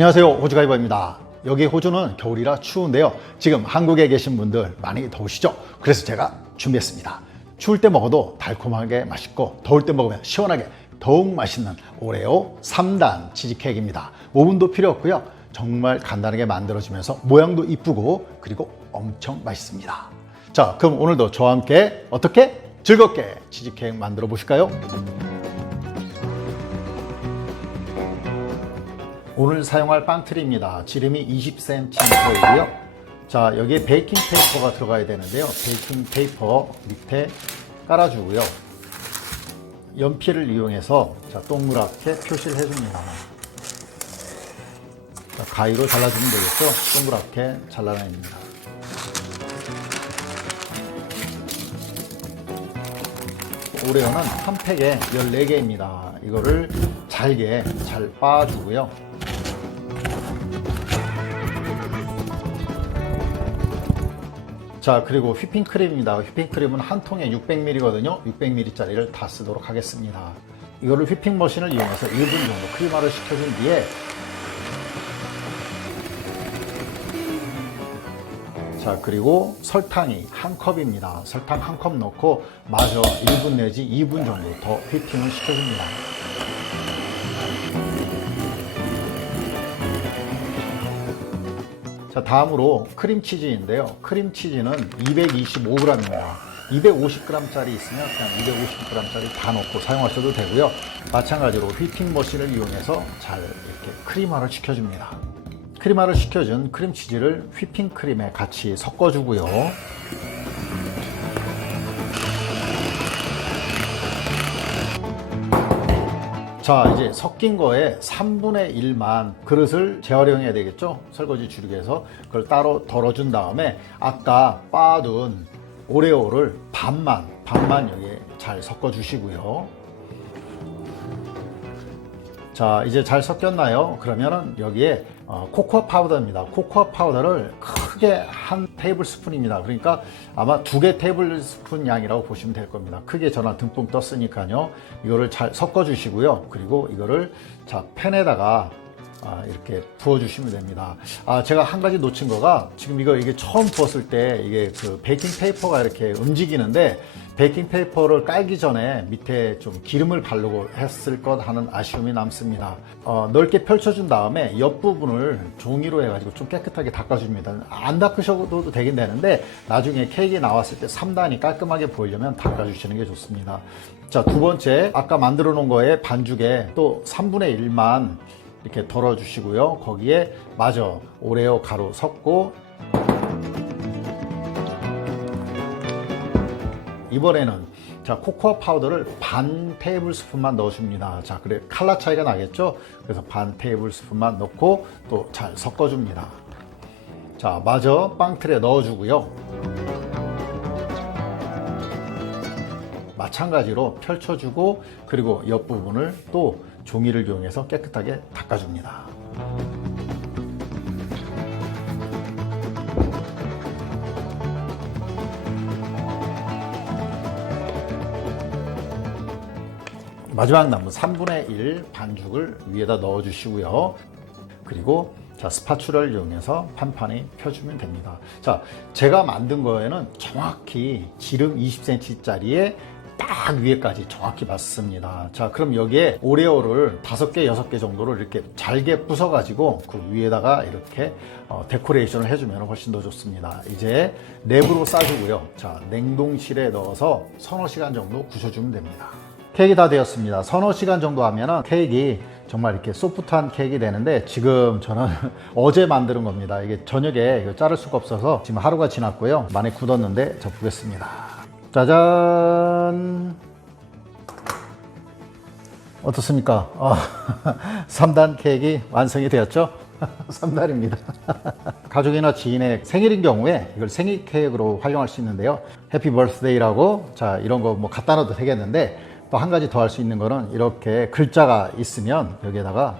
안녕하세요, 호주가이버입니다. 여기 호주는 겨울이라 추운데요, 지금 한국에 계신 분들 많이 더우시죠? 그래서 제가 준비했습니다. 추울 때 먹어도 달콤하게 맛있고 더울 때 먹으면 시원하게 더욱 맛있는 오레오 3단 치즈케이크입니다. 오븐도 필요 없고요, 정말 간단하게 만들어지면서 모양도 이쁘고 그리고 엄청 맛있습니다. 자, 그럼 오늘도 저와 함께 어떻게 즐겁게 치즈케이크 만들어 보실까요? 오늘 사용할 빵틀입니다. 지름이 20cm이고요. 자, 여기에 베이킹 페이퍼가 들어가야 되는데요. 베이킹 페이퍼 밑에 깔아주고요. 연필을 이용해서 자, 동그랗게 표시를 해줍니다. 자, 가위로 잘라주면 되겠죠. 동그랗게 잘라냅니다. 오레오는 한 팩에 14개입니다. 이거를 잘게 잘 빻아주고요. 자, 그리고 휘핑크림입니다. 휘핑크림은 한 통에 600ml거든요. 600ml짜리를 다 쓰도록 하겠습니다. 이거를 휘핑머신을 이용해서 1분 정도 크림화를 시켜준 뒤에 자, 그리고 설탕이 한 컵입니다. 설탕 한 컵 넣고 마저 1분 내지 2분 정도 더 휘핑을 시켜줍니다. 자, 다음으로 크림치즈인데요. 크림치즈는 225g입니다. 250g짜리 있으면 그냥 250g짜리 다 넣고 사용하셔도 되고요. 마찬가지로 휘핑 머신을 이용해서 잘 이렇게 크림화를 시켜줍니다. 크림화를 시켜준 크림치즈를 휘핑 크림에 같이 섞어주고요. 자, 이제 섞인 거에 3분의 1만 그릇을 재활용해야 되겠죠? 설거지 줄이기해서 그걸 따로 덜어준 다음에 아까 빻아둔 오레오를 반만 여기에 잘 섞어 주시고요. 자, 이제 잘 섞였나요? 그러면은 여기에 코코아 파우더입니다. 코코아 파우더를 크게 한 테이블 스푼입니다. 그러니까 아마 2개 테이블 스푼 양이라고 보시면 될 겁니다. 크게 전화 듬뿍 떴으니까요. 이거를 잘 섞어 주시고요. 그리고 이거를 자, 팬에다가 이렇게 부어 주시면 됩니다. 제가 한 가지 놓친 거가 지금 이게 처음 부었을 때 이게 그 베이킹 페이퍼가 이렇게 움직이는데 베이킹 페이퍼를 깔기 전에 밑에 좀 기름을 바르고 했을 것 하는 아쉬움이 남습니다. 넓게 펼쳐준 다음에 옆부분을 종이로 해가지고 좀 깨끗하게 닦아줍니다. 안 닦으셔도 되긴 되는데 나중에 케이크 나왔을 때 3단이 깔끔하게 보이려면 닦아주시는 게 좋습니다. 자, 두 번째 아까 만들어 놓은 거에 반죽에 또 3분의 1만 이렇게 덜어 주시고요. 거기에 마저 오레오 가루 섞고 이번에는 자, 코코아 파우더를 반 테이블 스푼만 넣어줍니다. 자, 그래 칼라 차이가 나겠죠? 그래서 반 테이블 스푼만 넣고 또 잘 섞어줍니다. 자, 마저 빵틀에 넣어주고요. 마찬가지로 펼쳐주고 그리고 옆부분을 또 종이를 이용해서 깨끗하게 닦아줍니다. 마지막 남은 3분의 1 반죽을 위에다 넣어 주시고요. 그리고 자, 스파츌러를 이용해서 판판히 펴주면 됩니다. 자, 제가 만든 거에는 정확히 지름 20cm짜리에 딱 위에까지 정확히 맞습니다. 자, 그럼 여기에 오레오를 5개, 6개 정도를 이렇게 잘게 부숴가지고 그 위에다가 이렇게 데코레이션을 해주면 훨씬 더 좋습니다. 이제 랩으로 싸주고요. 자, 냉동실에 넣어서 서너 시간 정도 구워주면 됩니다. 케이크 다 되었습니다. 서너 시간 정도 하면은 케이크 정말 이렇게 소프트한 케이크 되는데 지금 저는 어제 만드는 겁니다. 이게 저녁에 이거 자를 수가 없어서 지금 하루가 지났고요. 많이 굳었는데 자, 보겠습니다. 짜잔! 어떻습니까? 3단 케이크 완성이 되었죠? 3단입니다. 가족이나 지인의 생일인 경우에 이걸 생일 케이크로 활용할 수 있는데요. 해피 버스데이라고 자, 이런 거 뭐 갖다 놔도 되겠는데 또 한 가지 더 할 수 있는 거는 이렇게 글자가 있으면 여기에다가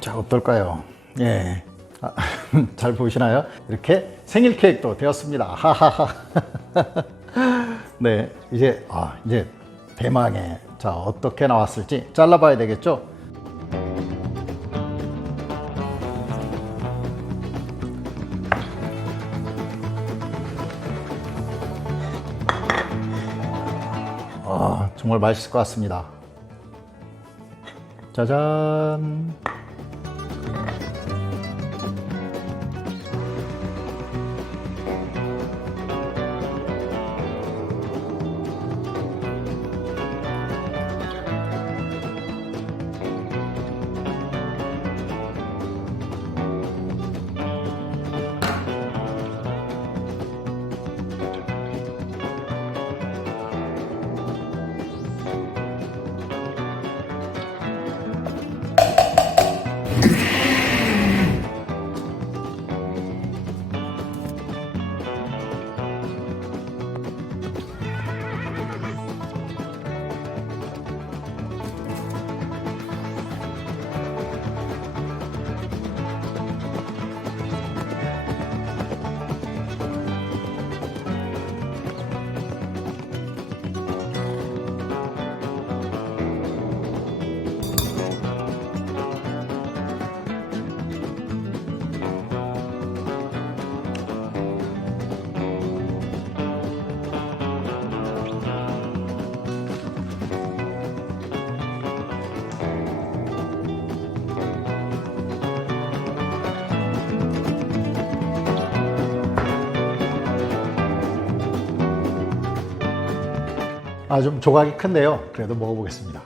자, 어떨까요? 예. 잘 보이시나요? 이렇게 생일 케이크도 되었습니다. 하하하. 네, 이제 대망의, 자, 어떻게 나왔을지 잘라봐야 되겠죠? 정말 맛있을 것 같습니다. 짜잔. 좀 조각이 큰데요. 그래도 먹어보겠습니다.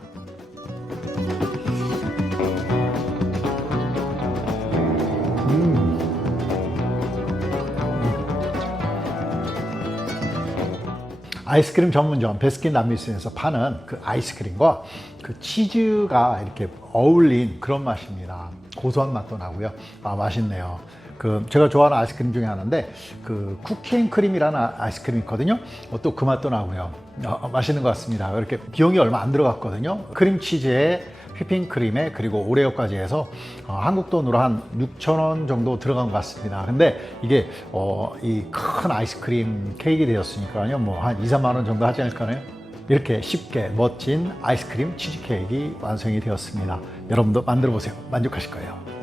아이스크림 전문점 베스킨라빈스에서 파는 그 아이스크림과 그 치즈가 이렇게 어울린 그런 맛입니다. 고소한 맛도 나고요. 맛있네요. 제가 좋아하는 아이스크림 중에 하나인데 그 쿠키앤크림이라는 아이스크림이 있거든요. 또 그 맛도 나고요. 맛있는 것 같습니다. 이렇게 비용이 얼마 안 들어갔거든요. 크림치즈에 휘핑크림에 그리고 오레오까지 해서 한국 돈으로 한 6,000원 정도 들어간 것 같습니다. 근데 이게 이 큰 아이스크림 케이크 되었으니까요. 뭐 한 2, 3만 원 정도 하지 않을까요? 이렇게 쉽게 멋진 아이스크림 치즈케이크 완성이 되었습니다. 여러분도 만들어 보세요. 만족하실 거예요.